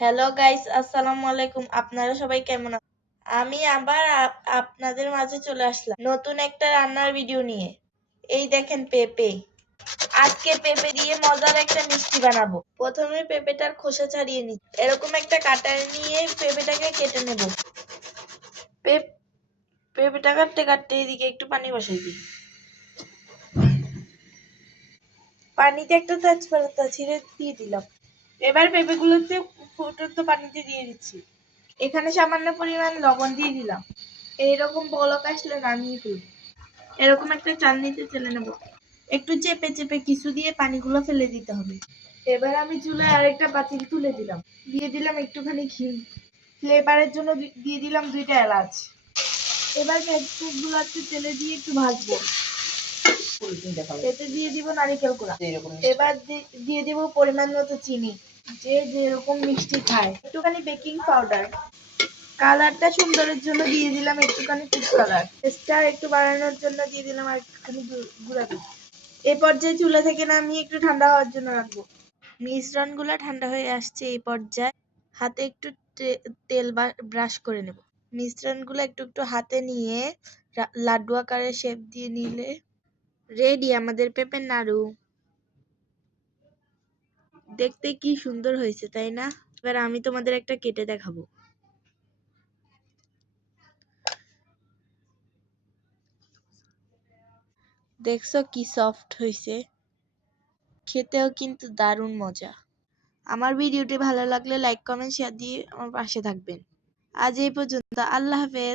Hello guys, আসসালামু আলাইকুম। আপনারা সবাই কেমন আছেন? আমি আবার আপনাদের মাঝে চলে আসলাম নতুন একটা রান্নার ভিডিও নিয়ে। এই দেখেন পেঁপে। আজকে পেঁপে দিয়ে মজার একটা মিষ্টি বানাবো। প্রথমে পেঁপেটার খোসা ছাড়িয়ে নিই। এরকম একটা কাটার নিয়ে পেঁপেটাকে কেটে নেব। পেঁপেটা কাটতে কাটতে এদিকে একটু পানি বসাই দিই। পানিতে একটা তেজপাতা ছিঁড়ে দিয়ে দিলাম। এবার পেঁপেগুলোতে ফুটন্ত পানিতে দিয়ে দিচ্ছি। এখানে সামান্য পরিমাণ লবণ দিয়ে দিলাম। এইরকম বলক আসলে নামিয়ে ফেলবো। এরকম একটা চালনিতে চেলে নেব। একটু চেপে চেপে কিছু দিয়ে পানিগুলো ফেলে দিতে হবে। এবার আমি চুলায় আরেকটা পাতিল তুলে দিলাম। দিয়ে দিলাম একটুখানি ঘি। ফ্লেভারের জন্য দিয়ে দিলাম 2টা এলাচ। এবার পেঁপেগুলো তেলে দিয়ে একটু ভাজবো। এতে দিয়ে দিব নারকেল কোড়া। এবার দিয়ে দিব পরিমাণ মতো চিনি। যে যেরকম মিষ্টি খায়। একটুখানি বেকিং পাউডার। কালারটা সুন্দরের জন্য দিয়ে দিলাম একটুখানি ফুড কালার। টেস্টটা একটু বাড়ানোর জন্য দিয়ে দিলাম আর একটুখানি গুঁড়া দুধ। এই পর্যায়ে চুলা থেকে নামিয়ে একটু ঠান্ডা হওয়ার জন্য রাখবো। মিশ্রণগুলো ঠান্ডা হয়ে আসছে। এই পর্যায়ে হাতে একটু তেল ব্রাশ করে নেব। মিশ্রণগুলো একটু একটু হাতে নিয়ে লাড্ডু আকারে শেপ দিয়ে নিলে রেডি আমাদের পেঁপের নাড়ু। দেখতে কি সুন্দর হয়েছে, তাই না? এবার আমি তোমাদের একটা কেটে দেখাবো। দেখছো কি সফট হয়েছে? খেতেও কিন্তু দারুণ মজা। আমার ভিডিওটি ভালো লাগলে লাইক, কমেন্ট, শেয়ার দিয়ে আমার পাশে থাকবেন। আজ এই পর্যন্ত। আল্লাহ হাফেজ।